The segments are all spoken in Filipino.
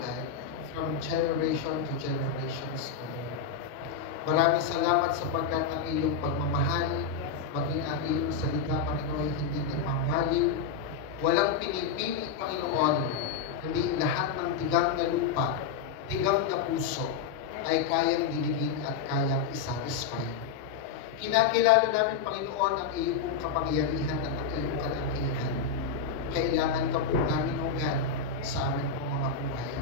God, from generation to generations. Maraming salamat sapagkat ang iyong pagmamahal, maging ang iyong salita, Panginoon, ay hindi nagmamaliw. Walang pinipili, Panginoon, hindi lahat ng tigang na lupa, tigang na puso, ay kayang diligin at kayang isatisfy. Kinakilala namin, Panginoon, ang iyong kapangyarihan at ang iyong kalangihan. Kailangan ka po namin, O God, sa amin pong mga buhay.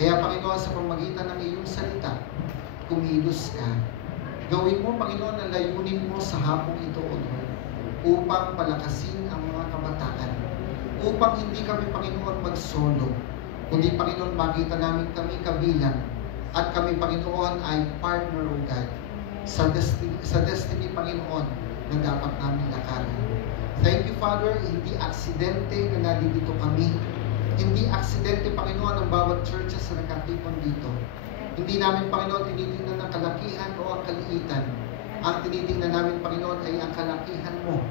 Kaya, Panginoon, sa pamagitan ng iyong salita, kumilos ka. Gawin mo, Panginoon, ang layunin mo sa hapong ito, O Lord, upang palakasin ang mga kabataan, upang hindi kami, Panginoon, mag-solo, kundi, Panginoon, makita namin kami kabilang, at kami, Panginoon, ay partner, O God, sa destiny, Panginoon, na dapat namin lakaran. Thank you, Father, hindi aksidente na nandito kami. Hindi aksidente, Panginoon, ang bawat churches na nakatipon dito. Hindi namin, Panginoon, tinitingnan ang kalakihan o ang kaliitan. Ang tinitingnan namin, Panginoon, ay ang kalakihan mo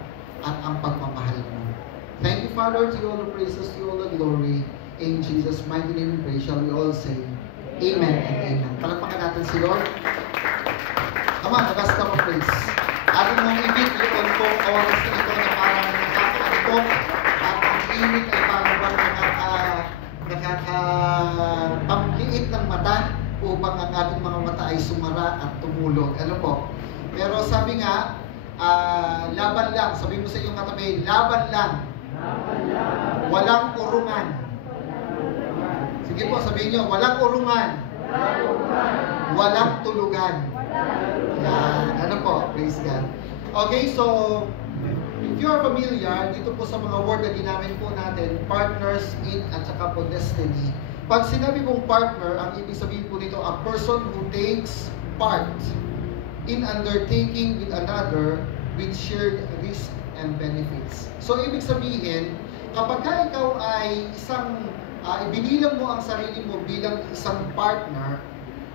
at ang pagmamahal mo. Thank you, Father, to you all the praises, to you all the glory. In Jesus' mighty name we pray, shall we all say, Amen and Amen. Palakpakan natin si Lord. Come on, the best of praise. Ating mong ibig yun pong oras na ito na parang nakakaantok at ang init ay parang nakakapamliit ng mata upang ang ating mga mata ay sumara at tumulog. Ano po? Pero sabi nga, laban lang. Sabi mo sa iyong katabi, laban lang. Walang urungan. Sige po, sabihin nyo, walang urungan. Walang tulugan. Yan. Ano po? Praise God. Okay, so, if you are familiar, dito po sa mga word na ginamit po natin, partners in at saka po destiny. Pag sinabi kong partner, ang ibig sabihin po nito, a person who takes part in undertaking with another with shared risk and benefits. So, ibig sabihin, kapag ka ikaw ay isang, ibinilang mo ang sarili mo bilang isang partner,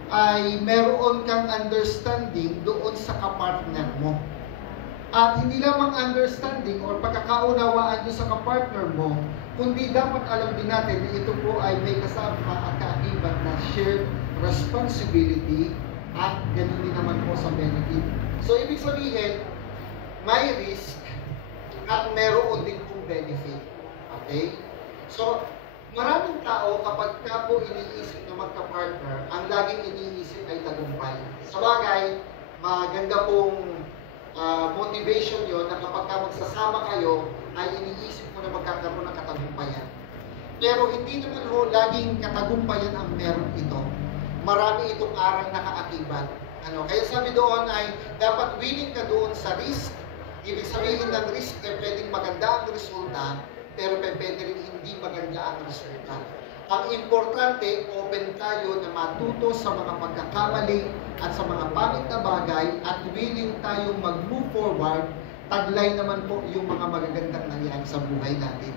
ay meron kang understanding doon sa kapartner mo. At hindi lamang understanding or pagkakaunawaan nyo sa kapartner mo, kundi dapat alam din natin na ito po ay may kasama at kaakibat na shared responsibility at ganoon din naman po sa benefit. So, ibig sabihin, may risk at meron din pong benefit. Okay? So, maraming tao kapag ka po iniisip na magka-partner, ang laging iniisip ay tagumpay. Sa bagay, maganda pong motivation yon na kapag ka magsasama kayo, ay iniisip mo na magkakaroon ng katagumpayan. Pero hindi naman ho laging katagumpayan ang meron ito. Marami itong aral na kaakibat. Kaya sabi doon ay dapat willing ka doon sa risk. Ibig sabihin ng risk ay pwedeng maganda ang resulta, pero pwede rin hindi maganda ang resulta. Ang importante, open tayo na matuto sa mga pagkakamali at sa mga pangit na bagay at willing tayong mag-move forward. Taglay naman po yung mga magagandang nangyari sa buhay natin.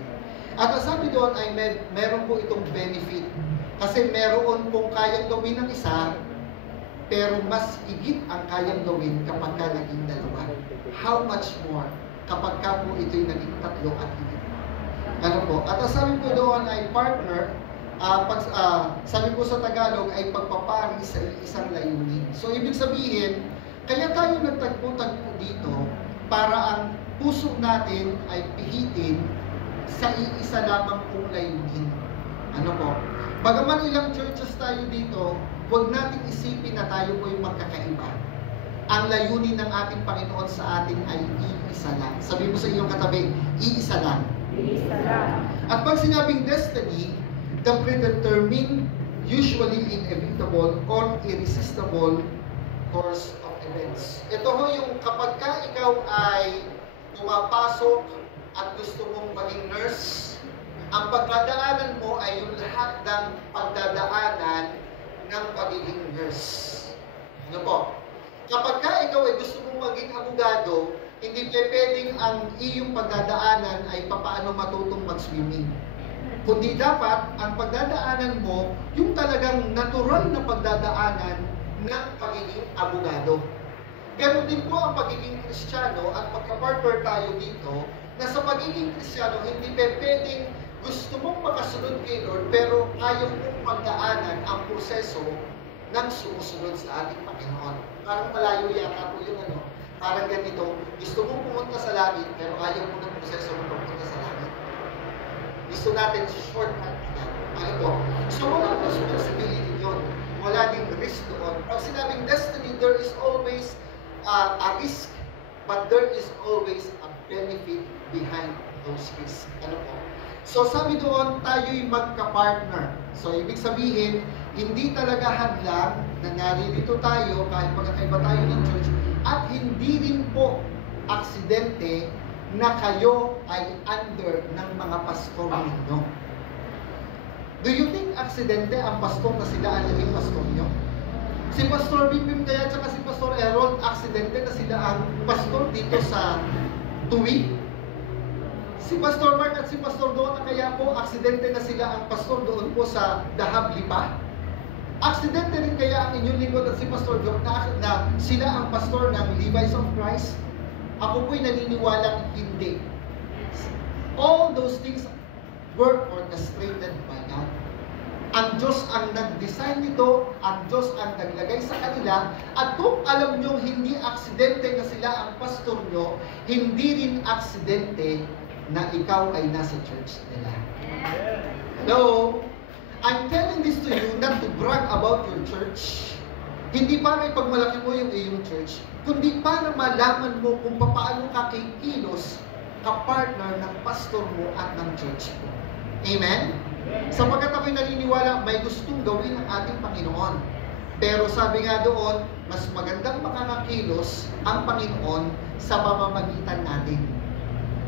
At ang sabi doon ay meron po itong benefit. Kasi meron pong kayang gawin ng isa, pero mas higit ang kayang gawin kapag ka naging dalawa. How much more kapag ka po ito'y naging tatlo at higit? Ano po? At ang sabi po doon ay partner, sabi po sa Tagalog ay pagpapari sa isang layunin. So, ibig sabihin, kaya tayo nagtagpo-tagpo dito para ang puso natin ay pihitin sa iisa lamang pong layunin. Ano po? Bagaman ilang churches tayo dito, huwag nating isipin na tayo po yung magkakaiba. Ang layunin ng ating Panginoon sa atin ay iisa lang. Sabi mo sa iyong katabi, iisa lang. Iisa lang. At pag sinabing destiny, the predetermined, usually inevitable or irresistible course of events. Ito ho yung kapag ka ikaw ay pumapasok at gusto mong maging nurse, ang pagdadaanan mo ay yung lahat ng pagdadaanan ng pagiging nurse. Ano po? Kapag ka ikaw ay gusto mong maging abogado, hindi pwedeng ang iyong pagdadaanan ay papaano matutong mag-swimming. Kundi dapat ang pagdadaanan mo, yung talagang natural na pagdadaanan ng pagiging abogado. Ganon din po ang pagiging Kristiyano at magka-partner tayo dito, na sa pagiging Kristiyano, hindi pwedeng gusto mong makasunod kay Lord, pero ayaw mong pagdaanan ang proseso ng sumusunod sa ating Panginoon. Parang malayo yata po yung parang ganito, gusto mong pumunta sa langit, pero ayaw mo ng proseso mo pumunta sa langit. Gusto natin shortcut na. Ano po? So walang responsibility yun. Wala ding risk doon. Pag sinabing destiny, there is always a risk, but there is always a benefit behind those risks. Ano po? So sabi doon, tayo'y magka-partner. So ibig sabihin, hindi talaga hadlang na naririto tayo kahit magkakaiba tayo ng church, at hindi rin po aksidente na kayo ay under ng mga pastor ninyo. Do you think aksidente ang pastor na sila ang naging pastor nyo? Si Pastor Bimbim kaya at si Pastor Errol, aksidente na sila ang pastor dito sa Tuwi? Si Pastor Mark at si Pastor Don kaya po aksidente na sila ang pastor doon po sa Dahab Lipa? Aksidente rin kaya ang inyong lingkod at si Pastor John na sila ang pastor ng Levi's of Christ? Ako po'y naniniwalang hindi. All those things were orchestrated by God. Ang Diyos ang nag-design nito, ang Diyos ang naglagay sa kanila, at kung alam nyo hindi aksidente na sila ang pastor nyo, hindi rin aksidente na ikaw ay nasa church nila. Hello? I'm telling this to you not to brag about your church. Hindi para ipagmalaki mo yung iyong church, kundi para malaman mo kung paano ka kikilos ka-partner ng pastor mo at ng church mo. Amen? Sapagkat ako'y naniniwala, may gustong gawin ng ating Panginoon. Pero sabi nga doon, mas magandang makakakilos ang Panginoon sa pamamagitan natin.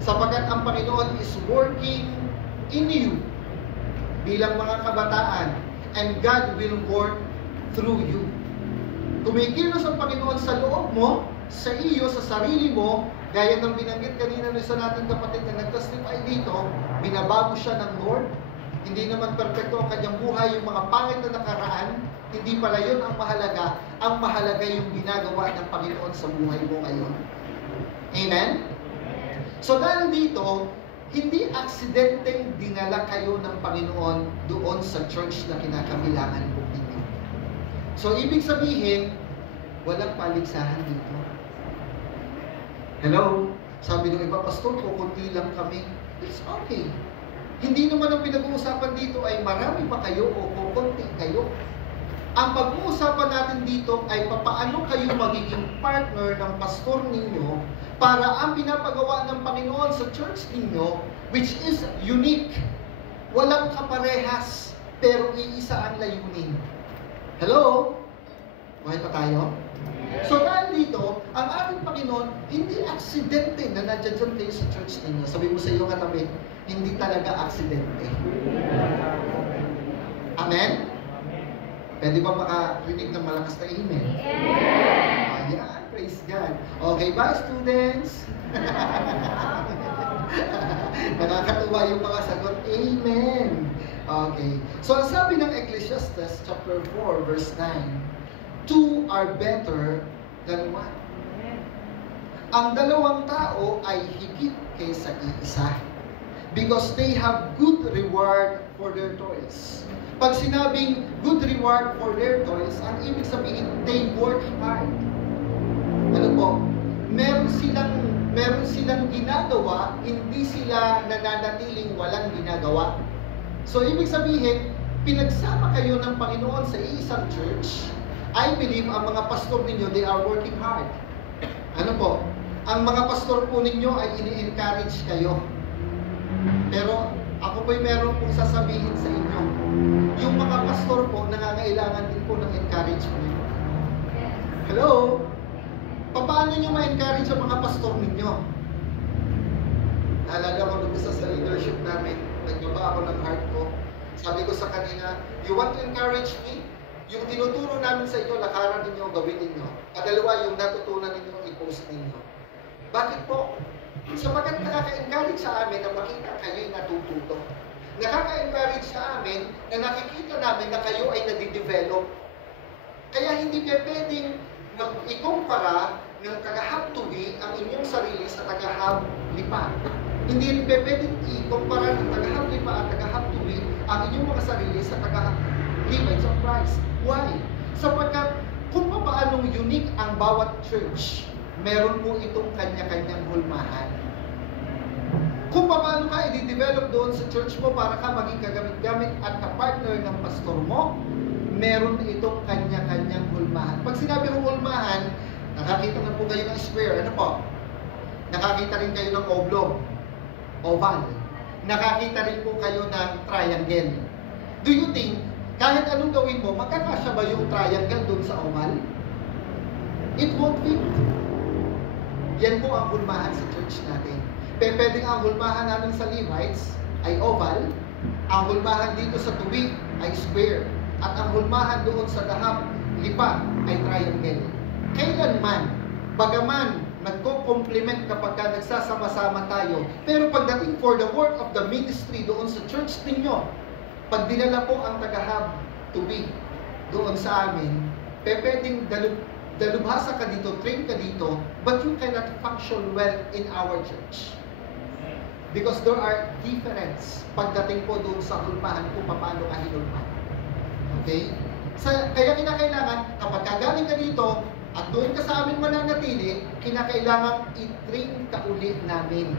Sapagkat ang Panginoon is working in you bilang mga kabataan, and God will work through you. Kumikilos ang Panginoon sa loob mo, sa iyo, sa sarili mo, gaya ng binanggit kanina ng isa nating kapatid na nag-testify dito, binabago siya ng Lord. Hindi naman perfecto ang kanyang buhay, yung mga pangit na nakaraan, hindi pala yun ang mahalaga. Ang mahalaga yung ginagawa ng Panginoon sa buhay mo ngayon. Amen? So dahil dito, hindi aksidenteng dinala kayo ng Panginoon doon sa church na kinakabilangan po ninyo. So ibig sabihin, walang paligsahan dito. Hello? Sabi ng iba, Pastor, kukunti lang kami. It's okay. Hindi naman ang pinag-uusapan dito ay marami pa kayo o kukunti kayo. Ang pag-uusapan natin dito ay papaano kayo magiging partner ng pastor ninyo para ang pinapagawa ng Panginoon sa church ninyo, which is unique, walang kaparehas, pero iisa ang layunin. Hello? Buhay pa tayo? So dahil dito, ang ating Panginoon, hindi aksidente na nandiyan kayo sa church ninyo. Sabi mo sa iyo katabi, hindi talaga aksidente. Amen? Pwede ba makarinig ng malakas na amen? Yeah! Ayan, praise God. Okay ba, students? Nakakatuwa yung mga sagot. Amen! Okay. So, ang sabi ng Ecclesiastes chapter 4, verse 9, two are better than one. Ang dalawang tao ay higit kaysa iisa because they have good reward for their toils. Pag sinabing good reward for their toils, ang ibig sabihin, they work hard. Ano po? Meron silang ginagawa, hindi sila nananatiling walang ginagawa. So, ibig sabihin, pinagsama kayo ng Panginoon sa isang church. I believe ang mga pastor ninyo, they are working hard. Ano po? Ang mga pastor po ninyo ay ini-encourage kayo. Pero ako po'y meron pong sasabihin sa inyo. Yung mga pastor po, nangangailangan din po ng encouragement. Hello? Paano nyo ma-encourage ang mga pastor ninyo? Naalala ko nung isa sa leadership namin, nagbaba ako ng heart ko. Sabi ko sa kanina, you want to encourage me? Yung tinuturo namin sa inyo, lakaran ninyo, gawin ninyo. Kadalawa, yung natutunan ninyo, i-post ninyo. Bakit po? Sapagkat nakaka-encourage sa amin na makita kayo'y natututo. Nakaka-encourage sa amin na nakikita namin na kayo ay nadidevelop. Kaya hindi pwedeng ikumpara ng taga-Hab Tuwi ang inyong sarili sa taga-Hab Lipa. Hindi pwedeng i-compara ng taga-Haplipa at taga-Haptuwi ang inyong mga sarili sa taga-Levites of Christ. Why? Sapagkat kung paanong unique ang bawat church, meron po itong kanya-kanyang hulmahan. Kung paano ka i-develop doon sa church mo para ka maging kagamit-gamit at kapartner ng pastor mo, meron itong kanya-kanyang hulmahan. Pag sinabi ng hulmahan, nakakita na po kayo ng square. Ano po? Nakakita rin kayo ng oblong, oval. Nakakita rin po kayo ng triangle. Do you think, kahit anong gawin mo, magkakasya ba yung triangle doon sa oval? It won't fit. Yan po ang hulmahan sa church natin. Pwedeng ang hulmahan namin sa Levites ay oval, ang hulmahan dito sa tuwi ay square, at ang hulmahan doon sa Lipa ay triangle. Kailanman, bagaman nagko-complement kapag nagsasama-sama tayo, pero pagdating for the work of the ministry doon sa church ninyo, pag dinala po ang taga-hub tuwi doon sa amin, pwedeng dalubhasa ka dito, train ka dito, but you cannot function well in our church. Because there are difference pagdating po doon sa hulmahan kung paano ka hinulmahan. Okay? Kaya kinakailangan, kapag kagaling ka dito, at doon ka sa amin mananatili, kinakailangan i-train ka ulit namin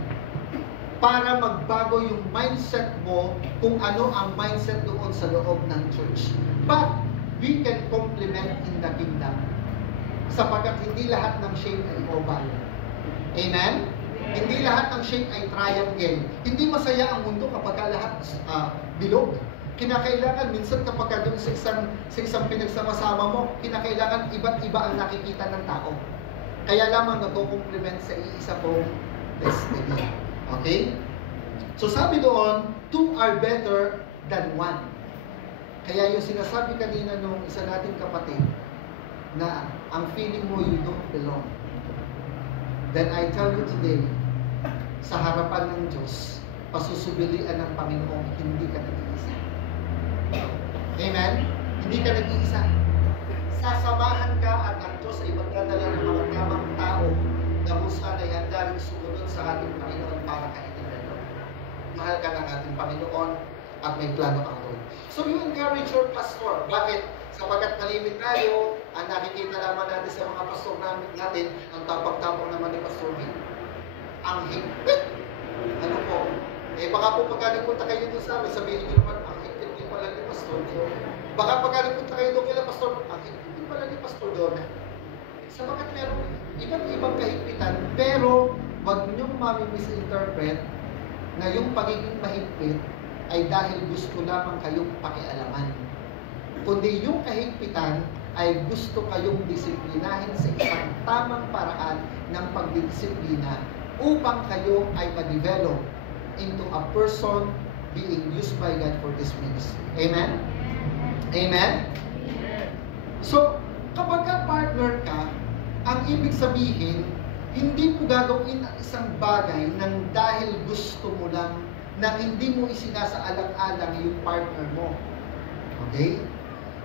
para magbago yung mindset mo kung ano ang mindset doon sa loob ng church. But, we can complement in the kingdom. Sapagkat hindi lahat ng shape ay oval. Amen? Hindi lahat ng shape ay triangle. Hindi masaya ang mundo kapag lahat bilog. Kinakailangan minsan kapag doon sa isang pinagsama-sama mo, kinakailangan iba't iba ang nakikita ng tao. Kaya lamang nagko-complement sa iisa pong destiny. Okay? So sabi doon, two are better than one. Kaya yung sinasabi kanina nung isa nating kapatid, na ang feeling mo you don't belong. Then I tell you today, sa harapan ng Diyos, pasusubilian ng Panginoon, hindi ka nag-iisa. Amen? Hindi ka nag-iisa. Sasamahan ka at ang Diyos ay magdadala ng mga tamang tao na kung saan ay handa rin sumunod sa ating Panginoon para ka-develop. Mahal ka ng ating Panginoon at may plano kang doon. So you encourage your pastor. Bakit? Sapagkat malimit tayo, ang nakikita naman natin sa mga pastor natin, ang tapang-tapang naman ni Pastor Vin. Ang higpit. Ano po? Baka po pagka nagpunta kayo doon sa amin, sabihin nyo naman, ang higpit din pala ni Pastor Vin. Baka pagka nagpunta kayo doon kila Pastor, ang higpit din pala ni Pastor Don. Sapagkat meron ibang kahigpitan, pero wag nyo mami-misinterpret na yung pagiging mahigpit ay dahil gusto lamang kayong pakialaman. Kundi yung kahigpitan ay gusto kayong disiplinahin sa isang tamang paraan ng pagdidisiplina upang kayo ay ma-develop into a person being used by God for this ministry. Amen? Amen? So, kapag ka-partner ka, ang ibig sabihin, hindi mo gagawin ang isang bagay nang dahil gusto mo lang, na hindi mo isinasaalang-alang yung partner mo. Okay?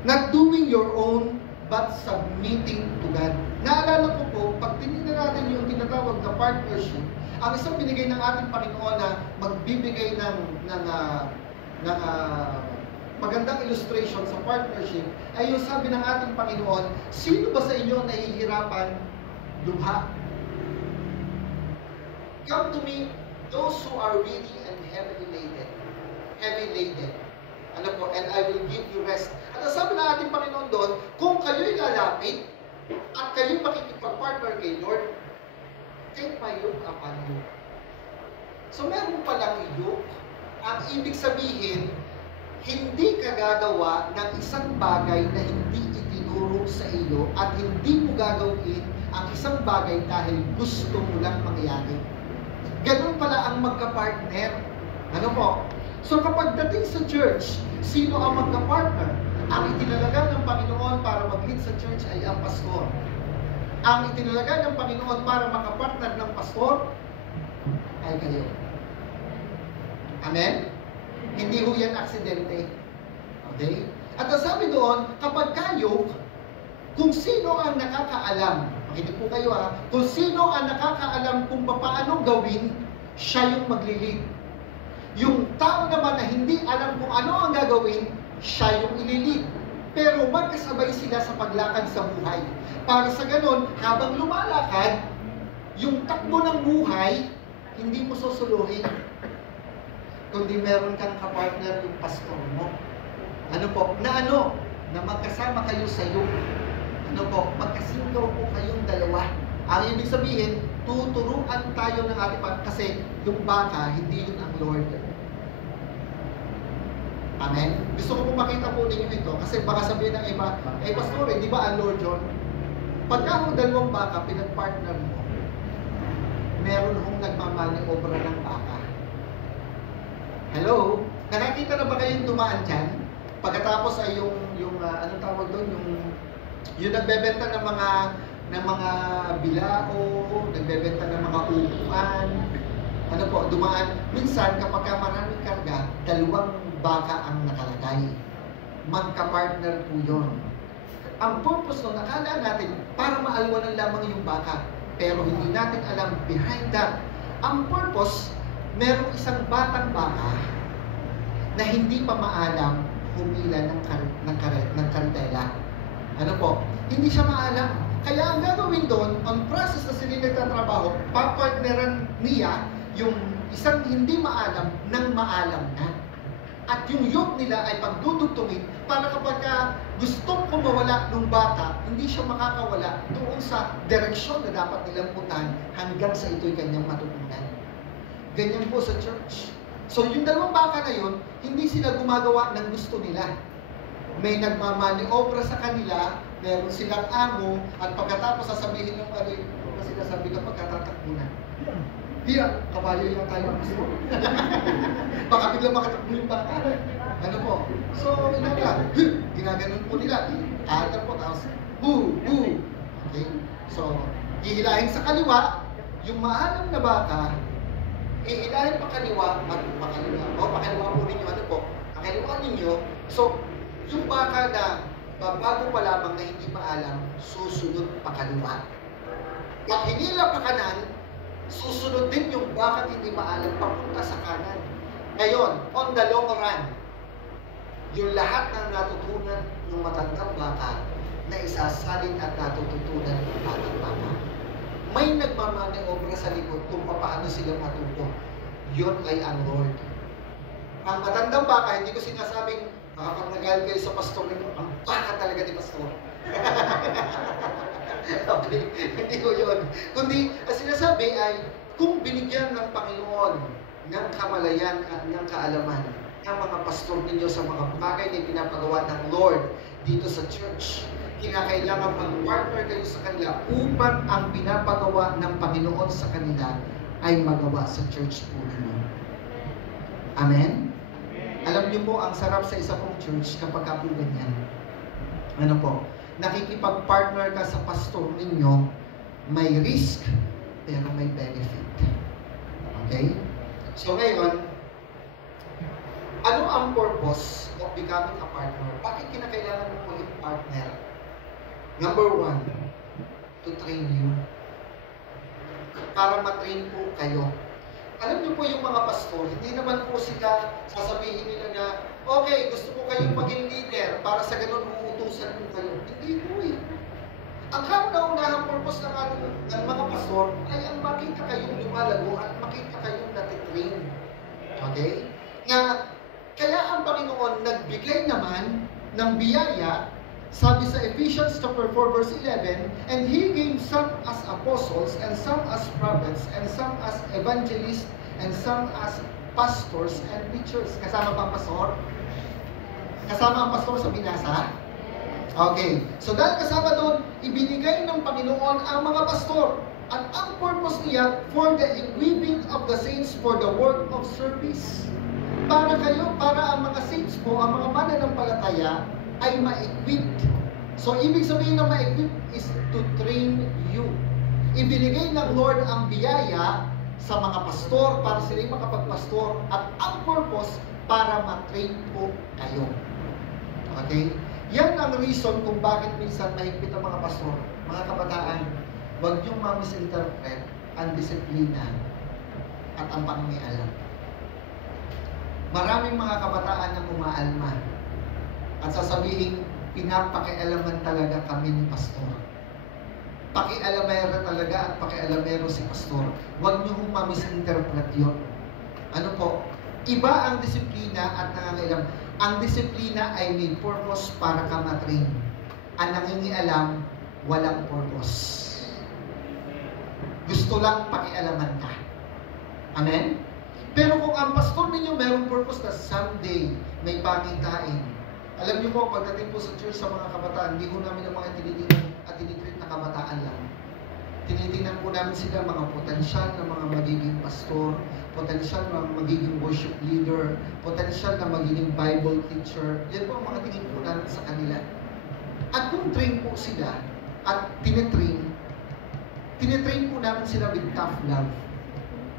Not doing your own, but submitting to God. Naalala ko po, pag tinignan natin yung tinatawag na partnership, ang isang binigay ng ating Panginoon na magbibigay ng magandang illustration sa partnership, ay yung sabi ng ating Panginoon, sino ba sa inyo nahihirapan lubha? Come to me, those who are weary and heavy laden. Ano po, and I will give you rest. At ang sabi ng ating Panginoon doon, kung kayo'y lalapit at kayo'y makikipag-partner kay Lord, take my yoke upon you. So meron palang yoke. Ang ibig sabihin, hindi ka gagawa ng isang bagay na hindi itinuro sa iyo at hindi mo gagawin ang isang bagay dahil gusto mo lang mangyari. Ganun pala ang magka-partner. Ano po? So kapag dating sa church, sino ang magka-partner? Ang itinalaga ng Panginoon para mag-lead sa church ay ang pastor. Ang itinalaga ng Panginoon para makapartner ng pastor ay kayo. Amen? Hindi ho yan aksidente. Okay? At ang sabi doon, kapag kayo, kung sino ang nakakaalam, makinig po kayo kung sino ang nakakaalam kung paano gawin, siya yung maglilid. Yung tao naman na hindi alam kung ano ang gagawin, siya yung ililid. Pero magkasabay sila sa paglakad sa buhay. Para sa ganon, habang lumalakad, yung takbo ng buhay, hindi mo susuluhin. Kundi meron kang kapartner yung pastor mo. Na magkasama kayo sa iyo. Magkasingaw po kayong dalawa. Ang ibig sabihin, tuturuan tayo ng ating kasi yung baka, hindi yun ang Lord. Amen? Gusto ko po makita po ninyo ito kasi baka sabihin ng iba, pastor, di ba ang Lord yun? Pagka ang dalawang baka, pinag-partner mo, meron hong nagmamaniobra ng baka. Hello? Nakakita na ba kayong dumaan dyan? Pagkatapos ay yung anong tawag doon? Yung nagbebenta ng mga bilao, nagbebenta ng mga upuan, dumaan. Minsan, kapag maraming karga, dalawang baka ang nakalagay. Magka-partner po yun. Ang purpose nun, nakala natin, para maalwanan lamang yung baka. Pero hindi natin alam behind that. Ang purpose, merong isang batang baka na hindi pa maalam humila ng karitela. Hindi siya maalam. Kaya ang gagawin doon, on process na sila nagtatrabaho, papartneran niya yung isang hindi maalam ng maalam na. At yung yoke nila ay pagdudugtungin para kapag gustong kumawala ng bata, hindi siya makakawala doon sa direksyon na dapat nilang puntahan hanggang sa ito'y kanyang matutunan. Ganyan po sa church. So yung dalawang baka na yun, hindi sila gumagawa ng gusto nila. May nagmamaniobra sa kanila, meron silang amo, at pagkatapos sasabihin ng sinasabi kapag katatakbo na. Hiya, kabayo yung tayo ang gusto. Baka biglang makatakbo yung baka. So, ginaganon po nila. Aadar po, tapos, boo. Okay? So, hihilahin sa kaliwa, yung maalam na baka, hihilahin pa kaliwa at pakaliwa. Pakaliwa po ninyo, pakaliwa ninyo. So, yung baka na bago pa lamang na hindi maalam, susunod pa kaliwa. Pag hinila pa kanan, susunod din yung baka hindi maalam papunta sa kanan. Ngayon, on the long run, yung lahat ng natutunan ng matandang baka na isasalin at natututunan ng batang baka. May nagmamaniobra sa likod kung paano sila matuto. Yun ay ang Lord. Ang matandang baka, hindi ko sinasabing kapag nagalit kayo sa pastor ninyo, ang baka talaga ni pastor. Hindi ko yun. Kundi, ang sinasabi ay, kung binigyan ng Panginoon ng kamalayan at ng kaalaman ang mga pastor ninyo sa mga bagay na pinapagawa ng Lord dito sa church, kinakailangan mag-partner kayo sa kanila upang ang pinapagawa ng Panginoon sa kanila ay magawa sa church po ninyo. Amen? Alam niyo po, ang sarap sa isa pong church kapag po ganyan. Nakikipag-partner ka sa pastor ninyo, may risk, pero may benefit. Okay? So ngayon, ano ang purpose of becoming a partner? Bakit kinakailangan mo ulit partner? Number one, to train you. Para matrain po kayo. Alam niyo po yung mga pastor, hindi naman po sila sasabihin nila na, okay, gusto ko kayong maging leader para sa ganun uutusan mo kayo. Hindi po eh. Ang kauna-unahang purpose ng mga pastor ay ang makita kayong lumalago at makita kayong natitrain. Okay? Kaya ang Panginoon nagbigay naman ng biyaya, sabi sa Ephesians chapter 4 verse 11, and He gave some as apostles, and some as prophets, and some as evangelists, and some as pastors and teachers. Kasama pa ang pastor? Kasama ang pastor sa binasa? Okay. So dahil kasama doon, ibinigay ng Panginoon ang mga pastor. At ang purpose niya, for the equipping of the saints for the work of service. Para ang mga saints po, ang mga mananampalataya, ay ma-equip. So, ibig sabihin ng ma-equip is to train you. Ibinigay ng Lord ang biyaya sa mga pastor para sila makapagpastor at ang purpose para ma-train po kayo. Okay? Yan ang reason kung bakit minsan mahigpit ang mga pastor. Mga kabataan, huwag niyong ma-misinterpret ang disiplina at ang pangingialam. Maraming mga kabataan ang umaalma at sasabihin, pinapakialaman talaga kami ni pastor. Pakialamero talaga at pakialamero si pastor. Huwag niyo misinterpret yun. Ano po? Iba ang disiplina at nangangailam. Ang disiplina ay may purpose para ka matrain. Ang nangingialam, walang purpose. Gusto lang pakialaman ka. Amen? Pero kung ang pastor ninyo mayroong purpose na someday may pakitain, alam niyo po, pagdating po sa church sa mga kabataan, hindi po namin ang mga tinitingnan at tinitreat na kabataan lang. Tinitingnan po namin sila mga potensyal na mga magiging pastor, potensyal na magiging worship leader, potensyal na magiging Bible teacher. Yan po ang mga tingin po namin sa kanila. At kung train po sila at tinitrain po namin sila with tough love.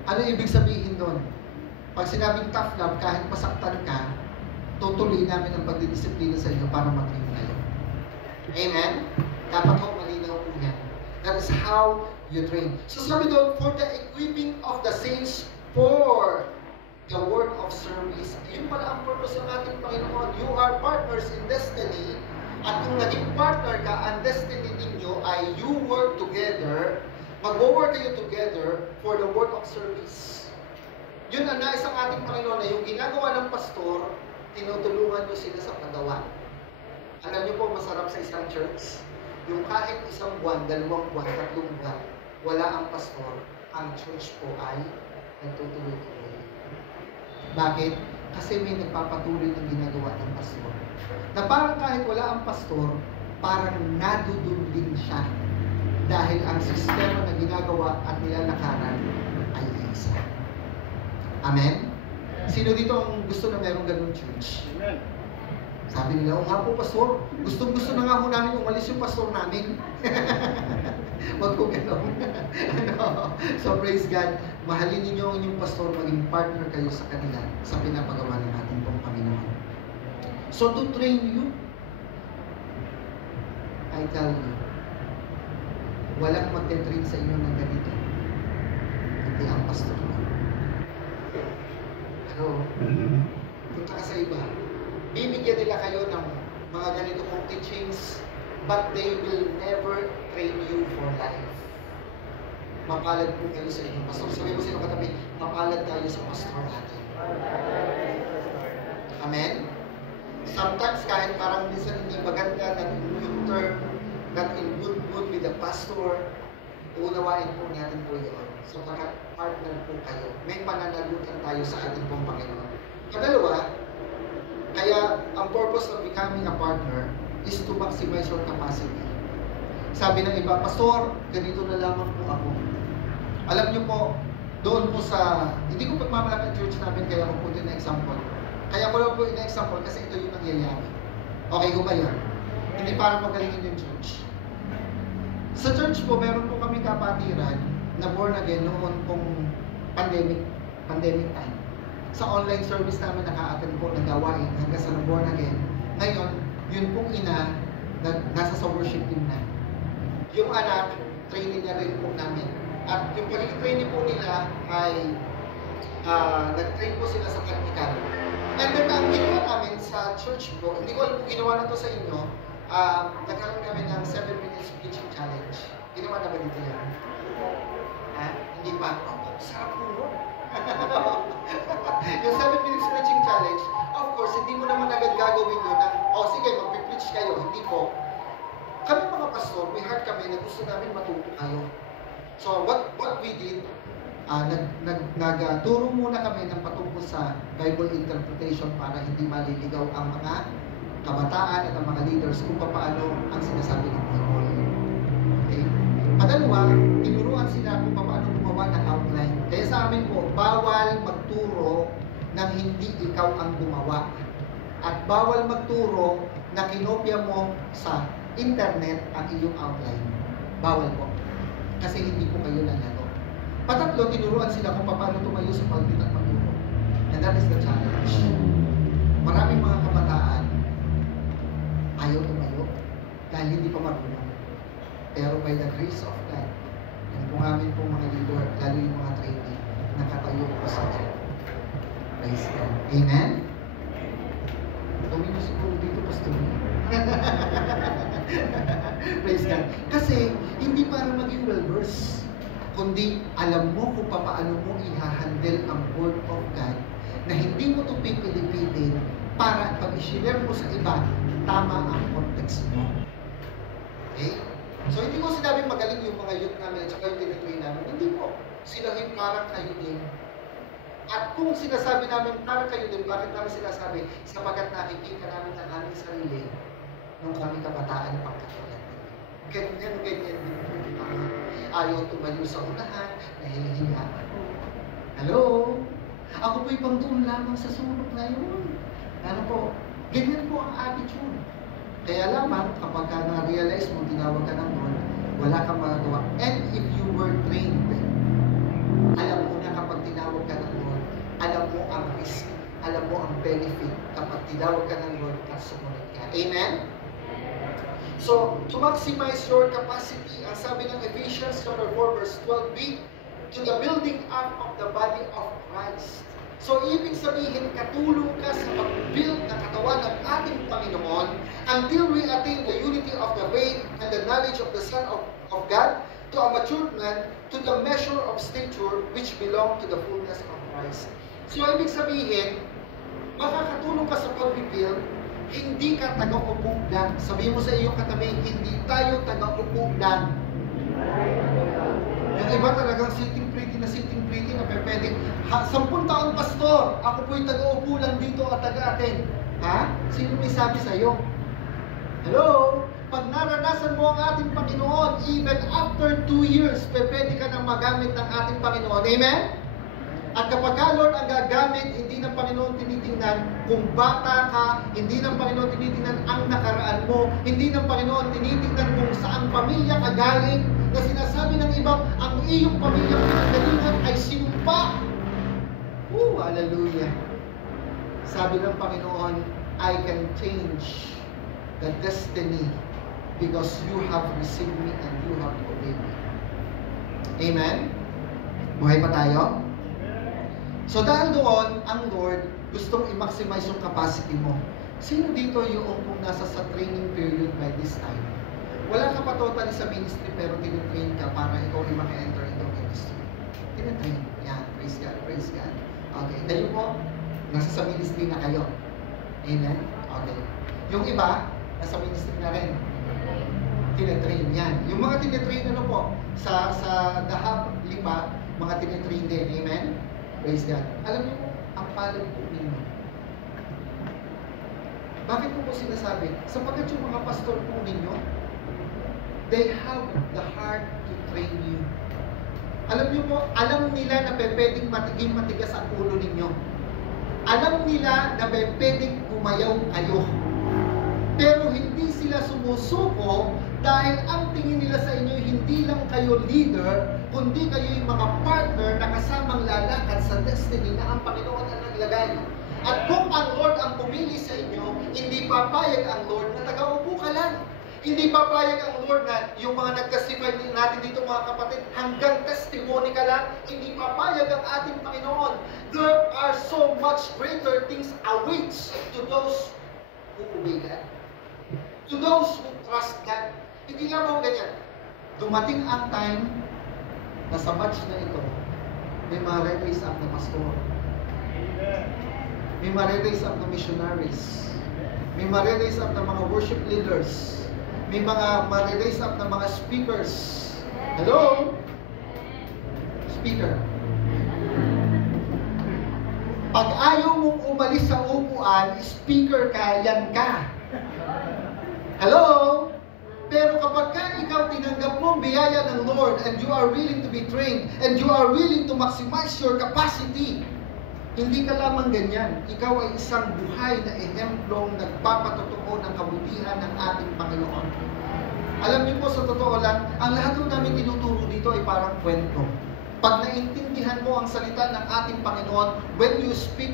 Ano ibig sabihin doon? Pag sinabing tough love, kahit masaktan ka, tutuloy namin ang pagdidisiplina sa inyo para matrain kayo. Amen? Dapat po malinaw po yan. That is how you train. So sabi doon, for the equipping of the saints for the work of service. Yun pala ang purpose ng ating Panginoon. You are partners in destiny. At kung naging partner ka, ang destiny ninyo ay you work together, mag-work kayo together for the work of service. Yun ang nais ng ating Panginoon na yung ginagawa ng pastor, tinutulungan nyo sila sa paggawa. Alam nyo po, masarap sa isang church, yung kahit isang buwan, 2 buwan, 3 buwan, wala ang pastor, ang church po ay nagtutuloy-tuloy. Bakit? Kasi may nagpapatuloy ng ginagawa ng pastor. Na parang kahit wala ang pastor, parang nadudundin siya. Dahil ang sistema na ginagawa at nilalakaran ay isa. Amen? Sino dito ang gusto na merong ganung church? Amen. Sabi nila, nga po pastor, gusto na nga po namin umalis yung pastor namin. Wag po gano'n. So praise God, mahalin ninyo ang inyong pastor, maging partner kayo sa kanila sa pinapagawa ng ating pong Panginoon. So to train you, I tell you, walang magte-train sa inyo ng ganito. Hindi ang pastor mo. Pero, punta ka sa iba. Bibigyan nila kayo ng mga ganito pong teachings, but they will never train you for life. Mapalad po kayo sa inyong pastor. Sabi mo sino katabi, mapalad tayo sa pastor natin. Amen? Sometimes kahit parang minsan hindi maganda, not in good term, not in good mood with the pastor, uunawain po natin po yun. So partner po kayo. May pananagutan tayo sa ating pong Panginoon. Kadalawa, kaya ang purpose of becoming a partner is to maximize your capacity. Sabi ng iba, pastor, ganito na lamang po ako. Alam niyo po, doon po sa, hindi ko pagmamalaki ang church namin, kaya ako po din na example. Kaya ko lang po ina-example kasi ito yung nangyayari. Okay ko ba yan? Hindi para magalingin yung church. Sa church po, meron po kami kapatiran na born again noon pong pandemic time. Sa online service namin naka-attend po ng gawain hanggang sa born again. Ngayon, yun pong ina, nasa sa worship team na. Yung anak, training na rin po namin. At yung pagiging training po nila ay nag-train po sila sa technical. And then, ang ginawa namin sa church po, hindi ko alam kung ginawa na to sa inyo, nagkaroon kami ng 7 minutes preaching challenge. Ginawa na ba dito yan? Hindi pa. Oh, sarap po. Yung 7 minutes preaching challenge, of course, hindi mo naman agad gagawin yun na, sige, mag-preach kayo. Hindi po. Kami mga pastor, may heart kami na gusto namin matuto kayo. So, what we did, nagturo muna kami ng patungkol sa Bible interpretation para hindi maliligaw ang mga kabataan at ang mga leaders kung paano ang sinasabi ng Bible. Okay? Padalawa, tinuruan sila kung paano gumawa ng outline. Kaya sa amin po, bawal magturo nang hindi ikaw ang gumawa. At bawal magturo na kinopya mo sa internet ang iyong outline. Bawal po. Kasi hindi po kayo lalaro. Patatlo, tinuruan sila kung paano tumayo sa pulpit at magturo. And that is the challenge. Maraming mga kabataan ayaw tumayo dahil hindi pa marunong. Pero by the grace of God, yung amin pong mga leader, lalo yung mga trainee, nakatayo yung posisyon. Praise God. Amen? Gawin niyo siguro dito, Pastor. Praise God. Kasi, hindi para maging well-versed, kundi alam mo kung paano mo i-handle ang Word of God na hindi mo ito pipilipitin para pag i-share mo sa iba, tama ang context mo. Okay? So, hindi ko sinabing magaling yung mga youth namin at saka yung tinituloy namin. Hindi po. Sila yung parang kayo din. At kung sinasabi namin parang kayo din, bakit namin sinasabi? Sapagkat nakikita namin ang aming sarili nung kami kabataan ng pagkatulad. Ganyan din. Ayaw tumayo sa unahan, nahihiya ako. Hello? Ako po'y pang doon lamang sa sulok na yun. Ano po? Ganyan po ang attitude. Kaya lamang, kapag na-realize mo, tinawag ka ng Lord, wala kang magagawa. And if you were trained, alam mo na kapag tinawag ka ng Lord, alam mo ang risk, alam mo ang benefit kapag tinawag ka ng Lord at sumunod ka. Amen? So, to maximize your capacity, ang sabi ng Ephesians chapter 4 verse 12b, to the building up of the body of Christ. So, ibig sabihin, katulong ka sa pag-build ng katawan ng ating Panginoon until we attain the unity of the faith and the knowledge of the Son of God to a mature man, to the measure of stature which belong to the fullness of Christ. So, ibig sabihin, makakatulong ka sa pag-build, hindi ka taga-upo lang. Sabihin mo sa iyong katabi, hindi tayo taga-upo lang. Yung iba talagang sitting pretty na pwedeng 10 taon pastor, ako po'y taga-upo lang dito at taga-attend. Ha? Sino may sabi sa'yo? Hello? Pag naranasan mo ang ating Panginoon, even after 2 years, pwede ka nang magamit ng ating Panginoon. Amen? At kapag ka, Lord, ang gagamit, hindi ng Panginoon tinitingnan kung bata ka, hindi ng Panginoon tinitingnan ang nakaraan mo, hindi ng Panginoon tinitingnan kung saan pamilya ka galing, na sinasabi ng ibang, ang iyong pamilya pinagalingan ay sinumpa. Hallelujah. Sabi ng Panginoon, I can change the destiny because you have received me and you have obeyed me. Amen? Buhay pa tayo? So dahil doon, ang Lord gustong i-maximize yung capacity mo. Sino dito yung kung nasa sa training period by this time? Wala ka pa totally sa ministry pero tinitrain ka para ikaw ay maka-enter into ministry. Tinitrain. Yan. Praise God. Praise God. Okay. Kayo po, nasa sa ministry na kayo. Amen? Okay. Yung iba, nasa ministry na rin. Tinitrain. Yan. Yung mga tinitrain ano po, sa Dahab, Lipa, mga tinitrain din. Amen? Praise God. Alam niyo po, ang palad po ninyo. Bakit po sinasabi? Sapagkat yung mga pastor po ninyo, they have the heart to train you. Alam niyo po, alam nila na pwedeng matiging matigas ang ulo ninyo. Alam nila na pwedeng umayaw kayo. Pero hindi sila sumusuko dahil ang tingin nila sa inyo, hindi lang kayo leader, kundi kayo yung mga partner na kasamang lalakad sa destiny na ang Panginoon ang naglagay. At kung ang Lord ang pumili sa inyo, hindi papayag ang Lord na taga-upo ka lang. Hindi papayag ang Lord na yung mga nag-testify natin dito mga kapatid, hanggang testimony ka lang, hindi papayag ang ating Panginoon. There are so much greater things awaits to those who obey God. To those who trust God. Hindi lang ako ganyan. Dumating ang time na sa batch na ito, may ma-raise up na pastor. May ma-raise up na missionaries. May ma-raise up na mga worship leaders. May mga ma-raise up na mga speakers. Hello? Speaker. Pag ayaw mong umalis sa upuan, speaker ka, yan ka. Hello? Pero kapag ka ikaw tinanggap mo ang biyaya ng Lord and you are willing to be trained and you are willing to maximize your capacity, hindi ka lamang ganyan. Ikaw ay isang buhay na ehemplong nagpapatotoo ng kabutihan ng ating Panginoon. Alam niyo po, sa totoo lang, ang lahat ng namin tinuturo dito ay parang kwento. Pag naintindihan mo ang salita ng ating Panginoon, when you speak,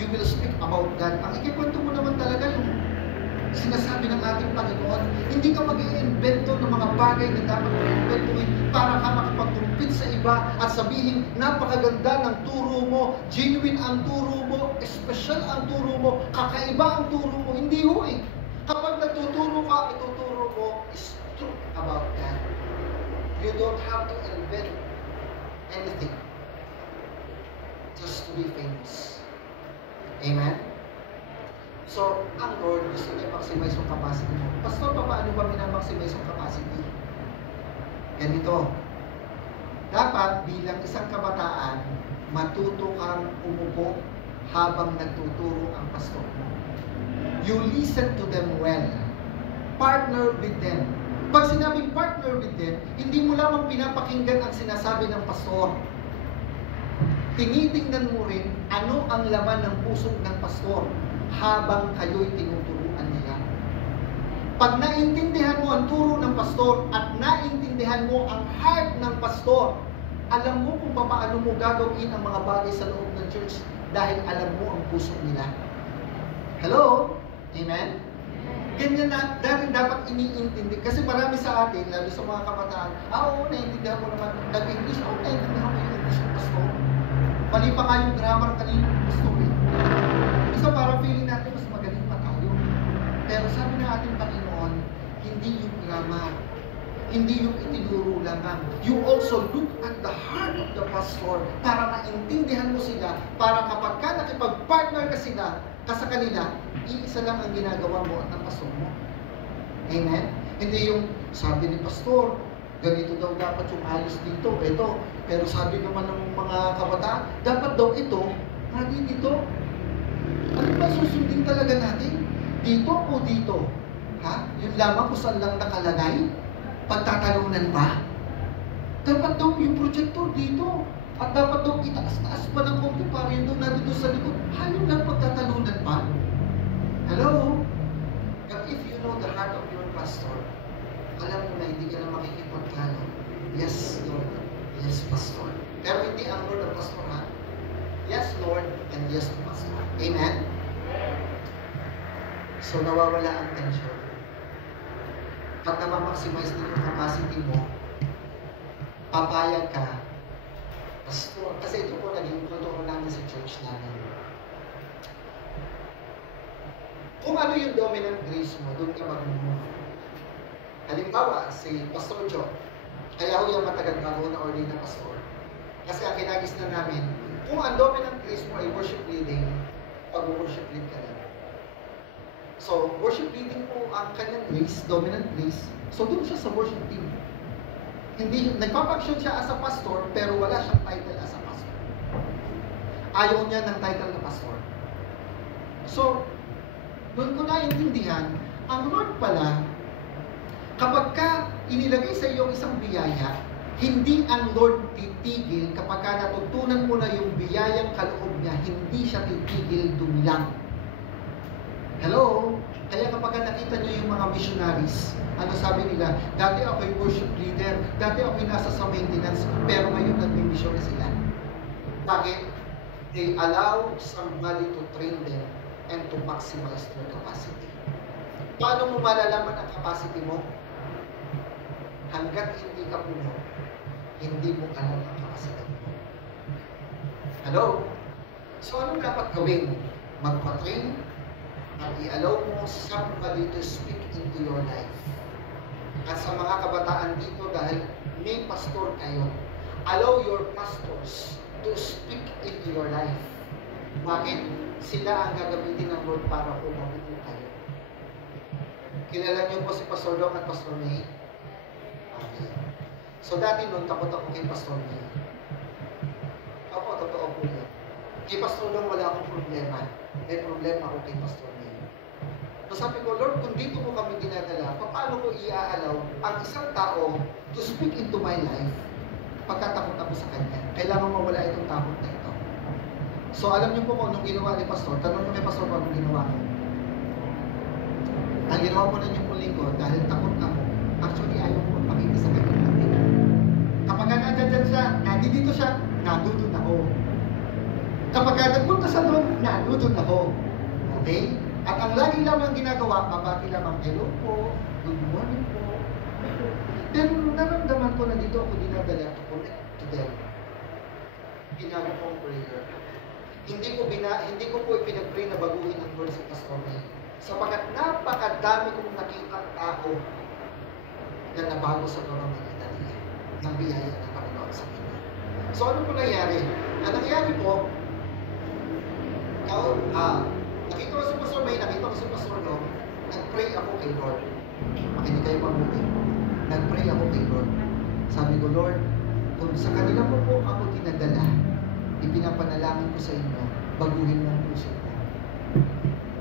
you will speak about God. Ang ikikwento mo naman talaga yung Sinasabi ng ating Panginoon, hindi ka mag-iimbento ng mga bagay na dapat i-inventuin para ka makapagkumpit sa iba at sabihin, napakaganda ng turo mo, genuine ang turo mo, special ang turo mo, kakaiba ang turo mo. Hindi ho eh. Kapag nagtuturo ka, ituturo mo is true about that. You don't have to invent anything just to be famous. Amen? So, ang Lord gusto niya maximize yung capacity mo. Pastor, paano ba minamaximize yung capacity? Ganito. Dapat bilang isang kabataan, matuto kang umupo habang nagtuturo ang pastor mo. You listen to them well. Partner with them. Pag sinabing partner with them, hindi mo lamang pinapakinggan ang sinasabi ng pastor. Tinitingnan mo rin ano ang laman ng puso ng pastor habang kayo'y tinuturuan nila. Pag naintindihan mo ang turo ng pastor at naintindihan mo ang heart ng pastor, alam mo kung paano mo gagawin ang mga bagay sa loob ng church dahil alam mo ang puso nila. Hello? Amen? Ganyan na, dahil dapat iniintindi. Kasi marami sa atin, lalo sa mga kabataan, oo, naiintindihan mo naman, nag-English, naiintindihan mo yung English ng pastor. Mali pa nga yung grammar kanina ng pastor. So parang feeling natin mas magaling pa tayo. Pero sabi ng ating Panginoon, hindi yung grammar, hindi yung itinuro lamang. You also look at the heart of the pastor para maintindihan mo sila, para kapag ka nakipag-partner ka sa kanila, iisa lang ang ginagawa mo at ng pastor mo. Amen? Hindi yung sabi ni pastor, ganito daw dapat yung ayos dito, ito. Pero sabi naman ng mga kabataan, dapat daw ito, hindi dito. Ano ba susundin talaga natin? Dito o dito? Ha? Yun lamang kung saan lang nakalagay? Pagtatalunan pa? Dapat daw yung projector dito. At dapat daw itaas-taas pa ng konti para yun doon nandito sa likod. Hayong lang pagtatalunan pa? Hello? But if you know the heart of your pastor, alam mo na hindi ka na makikipagkalo. Yes, Lord. Yes, Pastor. Pero hindi ang Lord ang pastor, ha? Yes, Lord, and yes, Pastor. Amen? So, nawawala ang tension. Pag namamaximize din yung capacity mo, papayag ka. Pastor, kasi ito po naging kulturo namin sa church namin. Kung ano yung dominant grace mo, doon ka mag-move. Halimbawa, si Pastor Joe, kaya ho yung matagal bago na-ordain na pastor. Kasi ang kinagis na namin, kung ang dominant grace mo ay worship leading, pag-worship lead ka lang. So, worship leading po ang kanyang grace, dominant grace. So, doon siya sa worship team. Hindi, nagpapaksyon siya as a pastor, pero wala siyang title as a pastor. Ayaw niya ng title na pastor. So, doon ko naintindihan, ang Lord pala, kapag ka inilagay sa iyo isang biyaya, hindi ang Lord titigil kapag ka natutunan mo na yung biyayang kaloob niya, hindi siya titigil dun lang. Hello? Kaya kapag nakita niyo yung mga missionaries, ano sabi nila? Dati ako'y worship leader, dati ako'y nasa sa maintenance, pero ngayon nagmi-mission na sila. Bakit? They allow somebody to train them and to maximize their capacity. Paano mo malalaman ang capacity mo? Hanggat hindi ka puno, hindi mo alam ang capacity mo. Hello? So, ano dapat gawin? Magpa-train at i-allow mo somebody to speak into your life. At sa mga kabataan dito, dahil may pastor kayo, allow your pastors to speak into your life. Bakit? Sila ang gagamitin ng Lord para umabot kayo. Kilala niyo po si Pastor Dong at Pastor May? Okay. So dati noon, takot ako kay Pastor May. Opo, totoo po yun. Kay Pastor Dong wala akong problema. May problema ako kay Pastor May. So sabi ko, Lord, kung dito mo kami dinadala, paano ko i-aalaw ang isang tao to speak into my life pagkatakot ako sa kanya? Kailangan mawala itong takot na ito. So alam niyo po kung anong ginawa ni Pastor. Tanong niyo kay Pastor kung anong ginawa ko. Ang ginawa mo na niyo po lingkod dahil takot ako. Actually, ayaw ko magpakita sa kanya natin. Kapag nandyan siya, nandito siya, nandudun ako. Kapag nagpunta sa doon, nandudun ako. Okay? At ang lagi lamang ginagawa, mabati lamang, hello po, good morning po. Then, naramdaman ko na dito ako dinadala to connect to them. Ginagawa ko prayer. Hindi ko po ipinag-pray na baguhin ang Lord si Pastor May. Sapagkat napakadami kong nakita tao na nabago sa pamamagitan niya ng biyaya ng Panginoon sa kanya. So, ano po nangyari? Ang nangyari po, nakita ko si Pastor May, nakita ko si Pastor Long, nag-pray ako kay Lord. Makinig kayo mabuti. Nag-pray ako kay Lord. Sabi ko, Lord, kung sa kanila po ako tinadala, ipinapanalangin ko sa inyo, baguhin mo ang puso ko.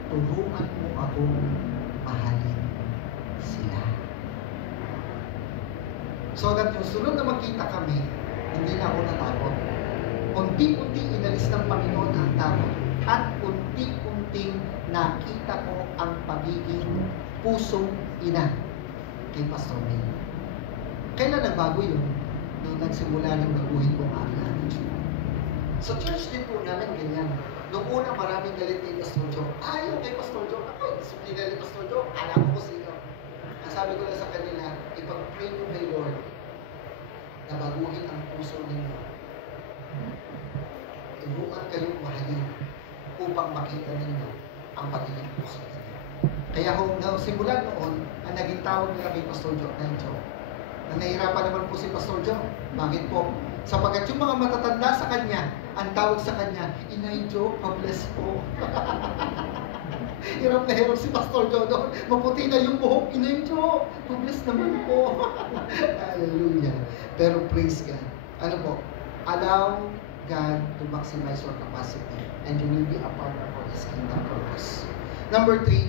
Turuan mo akong mahalin sila. So that yung sunod na magkita kami, hindi na ako natakot. Unti-unti inalis ng Panginoon ang takot at unti-unting nakita ko ang pagiging pusong ina kay Pastor May. Kailan nagbago yun? Nung nagsimula ng baguhin ko ang aking attitude. Sa church din po namin ganyan. Noong una maraming galit kay Pastor Joe. Ayaw kay Pastor Joe. Ako, disiplina ni Pastor Joe. Alam ko sino. Ang sabi ko lang sa kanila, ipag-pray mo kay Lord na baguhin ang puso ninyo. Turuan kayong mahalin upang makita ninyo ang pagiging puso ninyo. Kaya kung simulan noon, ang naging tawag nila kay Pastor Joe, na nahihirapan naman po si Pastor Joe. Bakit po? Sapagkat yung mga matatanda sa kanya, ang tawag sa kanya, Inay Joe, pa-bless po. Hirap na hirap si Pastor Joe doon. Maputi na yung buhok, Inay Joe, pa-bless naman po. Hallelujah. Pero praise God. Ano po? Allow God to maximize your capacity and you will be a part of His kingdom purpose. Number 3,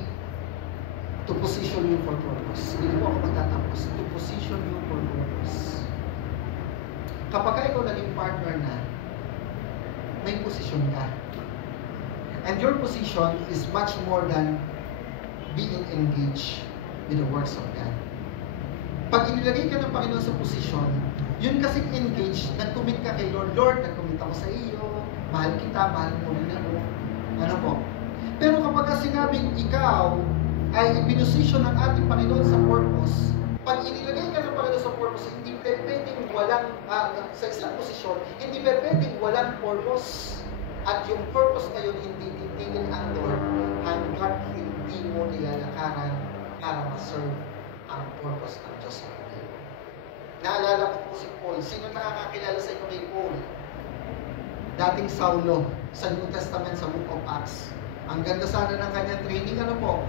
to position you for purpose. Hindi po ako magtatapos. To position you for purpose. Kapag ikaw naging partner na, may posisyon ka. And your position is much more than being engaged with the works of God. Pag inilagay ka ng Panginoon sa posisyon, yun kasing engaged, nag-commit ka kay Lord. Lord, nag-commit ako sa iyo, mahal kita, mahal mo rin ako. Ano po? Pero kapag sinabing ikaw ay ipinosisyon ng ating Panginoon sa purpose, pag inilagay ka ng Panginoon sa purpose, hindi pwedeng walang, sa isang posisyon, hindi pwedeng walang purpose. At yung purpose na yun, hindi titigil ang Lord hanggat hindi mo nilalakaran para ma-serve ang purpose ng Diyos sa kanila. Naalala ko po si Paul. Sino nakakakilala sa inyo kay Paul? Dating Saulo sa New Testament sa Book of Acts. Ang ganda sana ng kanyang training, ano po?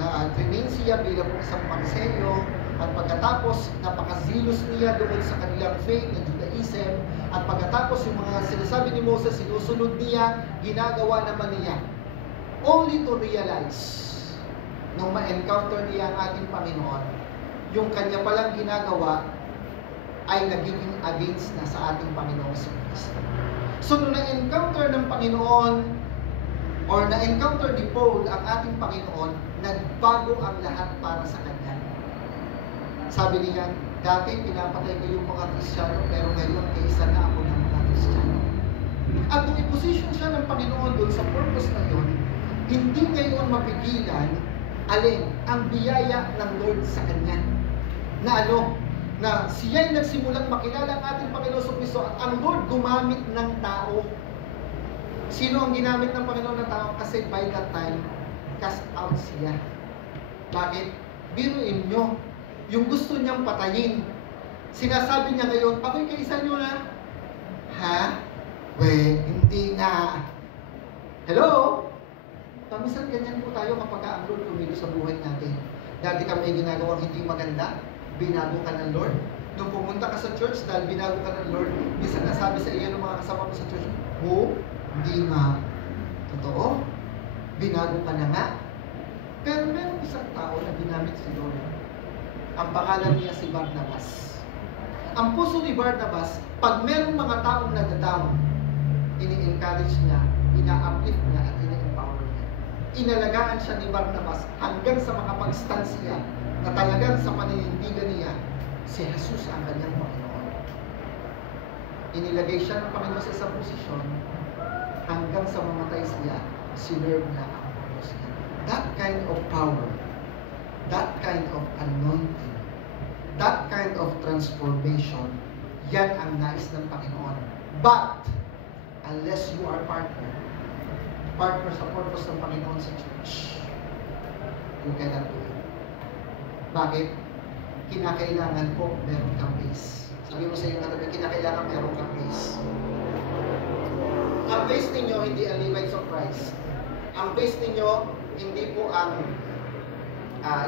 Na-train siya bilang isang Pariseo, at pagkatapos napakazilos niya doon sa kanilang faith na Judaism, at pagkatapos yung mga sinasabi ni Moses, sinusunod niya, ginagawa naman niya. Only to realize, nung ma-encounter niya ang ating Panginoon, yung kanya palang ginagawa ay nagiging against na sa ating Panginoon sa Kristo. So nung na-encounter ng Panginoon, or na-encounter ni Paul ang ating Panginoon, nagbago ang lahat para sa kanya. Sabi niya, dati pinapatay ko yung mga Kristiyano, pero ngayon kaisa na ako ng mga Kristiyano. At kung i-position siya ng Panginoon doon sa purpose na yun, hindi ngayon mapigilan ang biyaya ng Lord sa kanya. Na na siya'y nagsimulang makilala ang ating Panginoon sa Kristo at ang Lord gumamit ng tao. Sino ang ginamit ng Panginoon ng tao? Kasi by that time, cast out siya. Bakit? Biruin nyo. Yung gusto niyang patayin. Sinasabi niya ngayon, ako'y kaisa nyo na. Ha? Hindi nga. Hello? Pamisan ganyan po tayo kapag ang Lord tumilo sa buhay natin. Dati kami ginagawang hindi maganda, binago ka ng Lord. Nung pumunta ka sa church dahil binago ka ng Lord, minsan nasabi sa iyo ng mga kasama mo sa church, hindi nga. Totoo? Binago ka na nga. Pero meron isang tao na ginamit si Lord. Ang pangalan niya si Barnabas. Ang puso ni Barnabas, pag merong mga taong nadadown, ini-encourage niya, ina-uplift niya at ina-empower niya. Inalagaan siya ni Barnabas hanggang sa makapag-stand siya na talagang sa paninindigan niya, si Jesus ang kanyang Panginoon. Inilagay siya ng Panginoon sa isang posisyon hanggang sa mamatay siya, sinerve na ang purpose niya. That kind of power, that kind of anointing, that kind of transformation, yan ang nais ng Panginoon. But, unless you are partner sa purpose ng Panginoon sa church, you cannot do it. Bakit? Kinakailangan po meron kang base. Sabi mo sa iyo katabi, kinakailangan meron kang base. Ang base ninyo, hindi ang Levites of Christ. Ang base ninyo, hindi po ang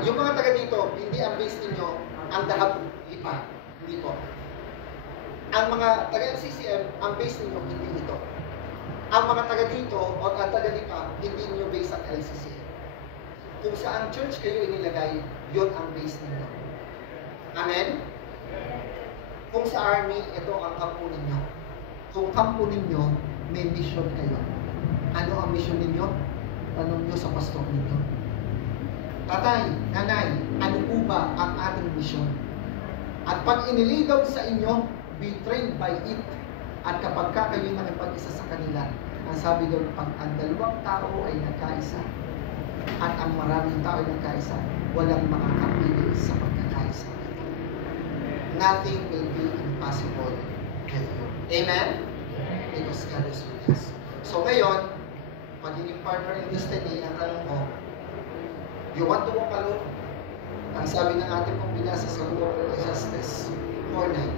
yung mga taga dito, hindi ang base ninyo ang dahab lipa. Hindi po. Ang mga taga LCCM, ang base ninyo hindi ito. Ang mga taga dito o ang taga lipa, hindi niyo base ang LCCM. Kung saan church kayo inilagay, yun ang base ninyo. Amen? Kung sa army, ito ang kampo ninyo. Kung kampo ninyo, may mission kayo. Ano ang mission ninyo? Tanong nyo sa pastor ninyo. Tatay, nanay, ano po ba ang ating mission? At pag iniligaw sa inyo, be trained by it. At kapag kayo nakipag-isa sa kanila, ang sabi doon, pag ang dalawang tao ay nagkaisa, at ang maraming tao ay nagkaisa, walang makakapigil sa pagkakaisa. Nothing will be impossible with you. Amen? Because God is with us. So ngayon, pagiging partner in destiny, ang tanong ko, you want to walk alone? Ang sabi ng ating pong binasa sa Book of Ecclesiastes 4:9,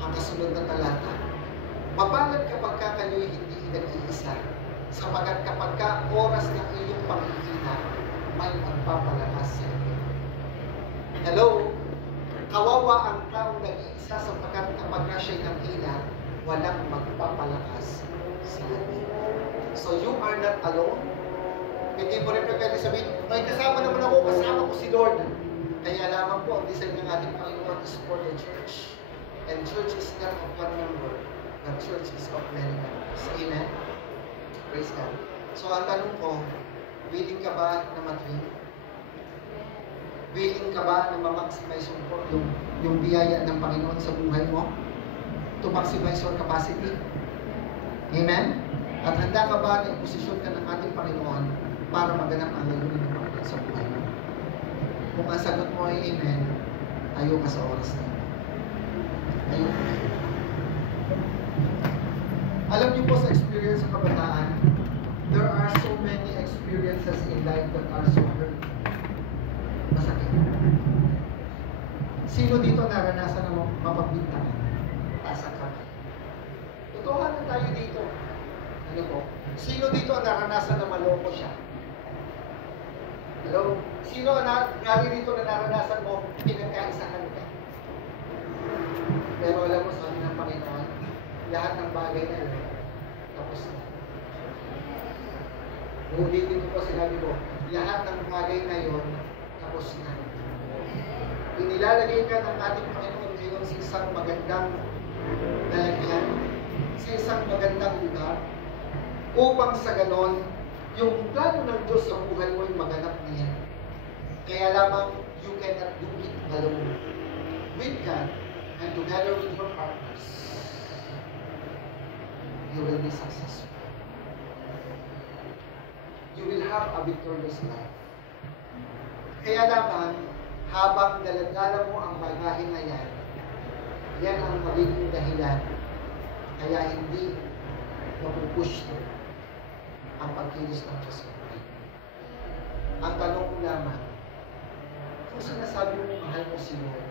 ang kasunod na talata, mapalad kapag kayo'y hindi nag-iisa, sapagat kapag oras ng iyong pagkikita, may magpapalakas sa iyo. Hello? Kawawa ang taong nag-iisa sapagkat kapag na siya'y nangina, walang magpapalakas sa iyo. So you are not alone. Hindi mo rin pwede sabihin, may kasama naman ako, kasama ko si Lord. Kaya lamang po, ang design ng ating Panginoon is for the church. And church is not of one member, but church is of many members. Amen? Praise God. So ang tanong ko, willing ka ba na mag-train? Willing ka ba na ma-maximize yung biyaya ng Panginoon sa buhay mo? To maximize your capacity? Amen? At handa ka ba na iposisyon ka ng ating Panginoon para maganap ang layunin ng Panginoon sa buhay mo? Kung ang sagot mo ay amen, tayo ka sa oras na ito. Tayo ka. Alam niyo po sa experience sa kabataan, there are so many experiences in life that are so hurt. Masakit. Sino dito naranasan na mapapintangan? Taas ang kamay. Totohanan tayo dito. Ano po? Sino dito ang naranasan na maloko siya? Hello? Sino dito na naranasan mo pinagkaisahan ka? Pero alam mo, sabi ng Panginoon, lahat ng bagay na yun, tapos na. Ulitin ko po sinabi ko, lahat ng bagay na yun, tapos na. Inilalagay ka ng ating Panginoon ngayon sa isang magandang lalagyan, sa isang magandang lugar, upang sa ganon, yung plano ng Diyos sa buhay mo ay maganap niya. Kaya lamang, you cannot do it alone. With God, and together with your partners, you will be successful. You will have a victorious life. Kaya lamang, habang daladala mo ang bagahe na yan, yan ang magiging dahilan. Kaya hindi mapupush mo ang pagkilos ng Diyos. Ang tanong ko lamang, kung sinasabi mo mahal mo si Lord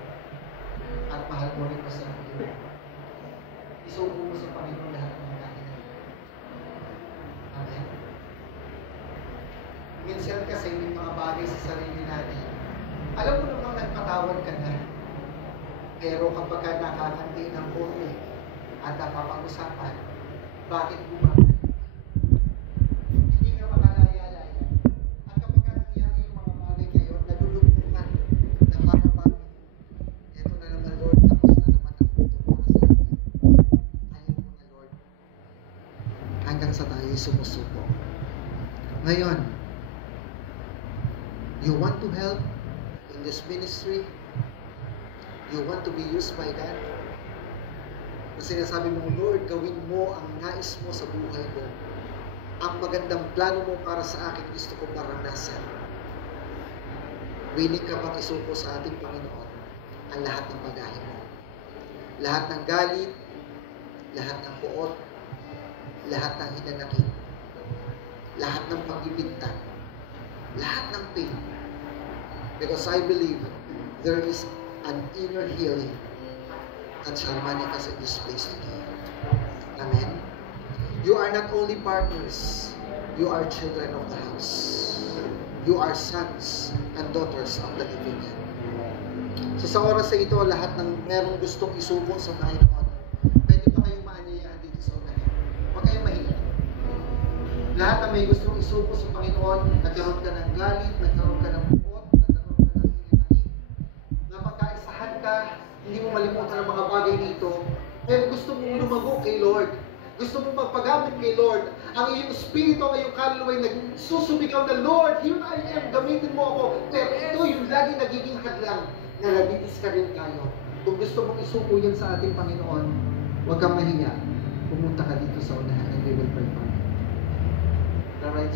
at mahal mo rin ko sa iyo, isubo mo sa Panginoon lahat ng bagay na ito. Amen? Minsan kasi may mga bagay sa sarili natin, alam mo namang nagpatawad ka na, pero kapag ka nakakanti ng konti at nakapag-usapan, bakit bumabalik? Hindi ka makalaya-laya. At kapag ka nangyari yung mga bagay ngayon, nalulugpukan na para bang, eto na naman Lord, tapos na naman ang ito para sa akin. Ayaw mo na Lord. Hanggang sa tayo sumusuko. Ngayon, you want to help in this ministry? You want to be used by God? Kasi sinasabi mo, Lord, gawin mo ang nais mo sa buhay ko. Ang magandang plano mo para sa akin, gusto ko maranasan. willing ka bang isuko sa ating Panginoon ang lahat ng bagahe mo? Lahat ng galit, lahat ng puot, lahat ng hinanakit, lahat ng pagbibintang, lahat ng pain. Because I believe there is an inner healing that shall manifest in this place today. Amen. You are not only partners, you are children of the house. You are sons and daughters of the living God. So sa oras na ito, lahat ng merong gustong isuko sa Panginoon, pwede pa kayong maanyayaan dito sa unahin. Huwag kayong mahiya. Lahat na may gustong isuko sa Panginoon, nagkaroon ka ng galit, nagkaroon ka ng buot, nagkaroon ka ng hininakit, napagkaisahan ka, hindi mo malimutan ang mga bagay dito, pero gusto mong lumago kay Lord. Gusto mong magpagamit kay Lord. Ang iyong espiritu, ang iyong kaluluwa ay nagsusumigaw na, Lord, here I am, gamitin mo ako. Pero ito yung lagi nagiging hadlang na nabibis ka rin kayo. Kung gusto mong isuko yan sa ating Panginoon, huwag kang mahiya. Pumunta ka dito sa unahan and we will pray for you. Alright?